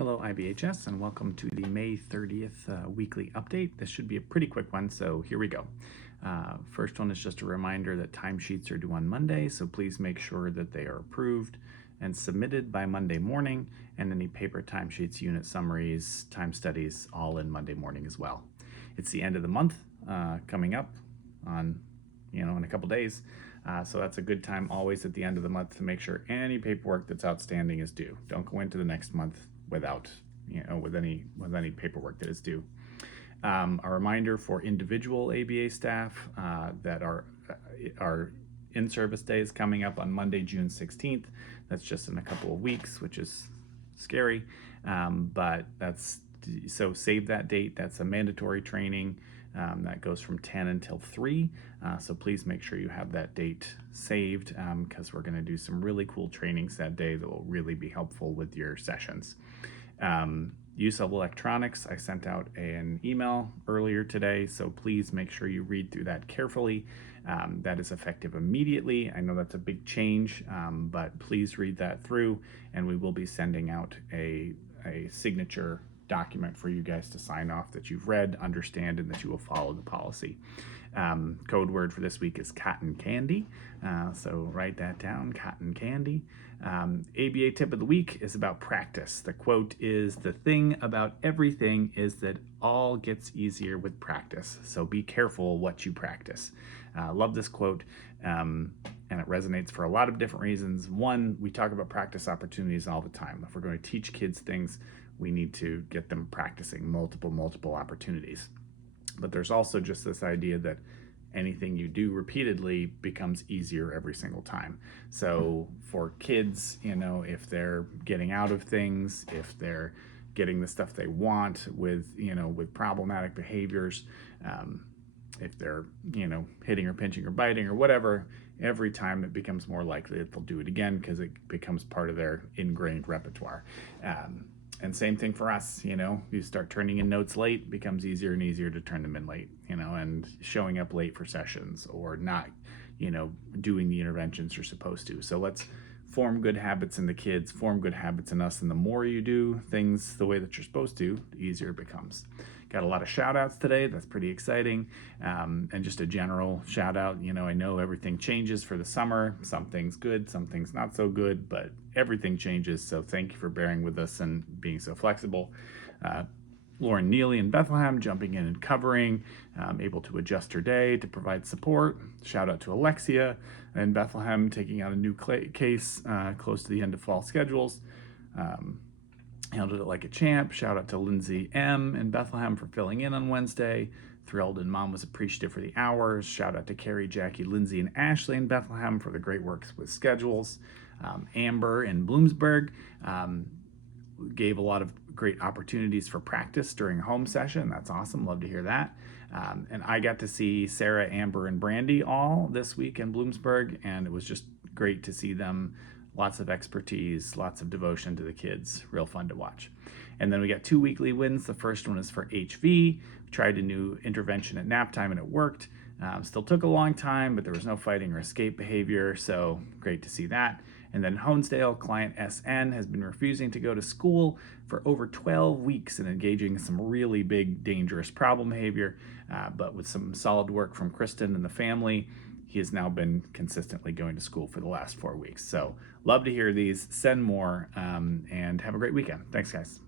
Hello IBHS and welcome to the May 30th weekly update. This should be a pretty quick one, so here we go. First one is just a reminder that timesheets are due on Monday, so please make sure that they are approved and submitted by Monday morning, and any paper timesheets, unit summaries, time studies, all in Monday morning as well. It's the end of the month coming up in a couple days. So that's a good time always at the end of the month to make sure any paperwork that's outstanding is due. Don't go into the next month without, with any paperwork that is due. A reminder for individual ABA staff that our in-service day is coming up on Monday, June 16th. That's just in a couple of weeks, which is scary, but so save that date. That's a mandatory training that goes from 10 until 3. So please make sure you have that date saved because we're going to do some really cool trainings that day that will really be helpful with your sessions. Use of electronics. I sent out an email earlier today, so please make sure you read through that carefully. That is effective immediately. I know that's a big change, but please read that through, and we will be sending out a signature document for you guys to sign off that you've read, understand, and that you will follow the policy. Code word for this week is cotton candy, so write that down, cotton candy. ABA tip of the week is about practice. The quote is, "The thing about everything is that all gets easier with practice, so be careful what you practice." Love this quote, and it resonates for a lot of different reasons. One, we talk about practice opportunities all the time. If we're going to teach kids things, we need to get them practicing multiple opportunities. But there's also just this idea that anything you do repeatedly becomes easier every single time. So for kids, if they're getting out of things, if they're getting the stuff they want with problematic behaviors, if they're, hitting or pinching or biting or whatever, every time it becomes more likely that they'll do it again because it becomes part of their ingrained repertoire. And same thing for us, you start turning in notes late, it becomes easier and easier to turn them in late, and showing up late for sessions or not, doing the interventions you're supposed to. So let's form good habits in the kids, form good habits in us, and the more you do things the way that you're supposed to, the easier it becomes. Got a lot of shout outs today. That's pretty exciting. And just a general shout out. I know everything changes for the summer. Some things good, some things not so good, but everything changes. So thank you for bearing with us and being so flexible. Lauren Neely in Bethlehem jumping in and covering, able to adjust her day to provide support. Shout out to Alexia in Bethlehem taking out a new case close to the end of fall schedules. Handled it like a champ. Shout out to Lindsay M. in Bethlehem for filling in on Wednesday. Thrilled and Mom was appreciative for the hours. Shout out to Carrie, Jackie, Lindsay, and Ashley in Bethlehem for the great work with schedules. Amber in Bloomsburg gave a lot of great opportunities for practice during a home session. That's awesome. Love to hear that. And I got to see Sarah, Amber, and Brandy all this week in Bloomsburg, and it was just great to see them. Lots of expertise, lots of devotion to the kids. Real fun to watch. And then we got 2 weekly wins. The first one is for HV. We tried a new intervention at nap time and it worked. Still took a long time, but there was no fighting or escape behavior, so great to see that. And then Honesdale, client SN, has been refusing to go to school for over 12 weeks and engaging in some really big, dangerous problem behavior. But with some solid work from Kristen and the family, he has now been consistently going to school for the last 4 weeks. So love to hear these. Send more, and have a great weekend. Thanks, guys.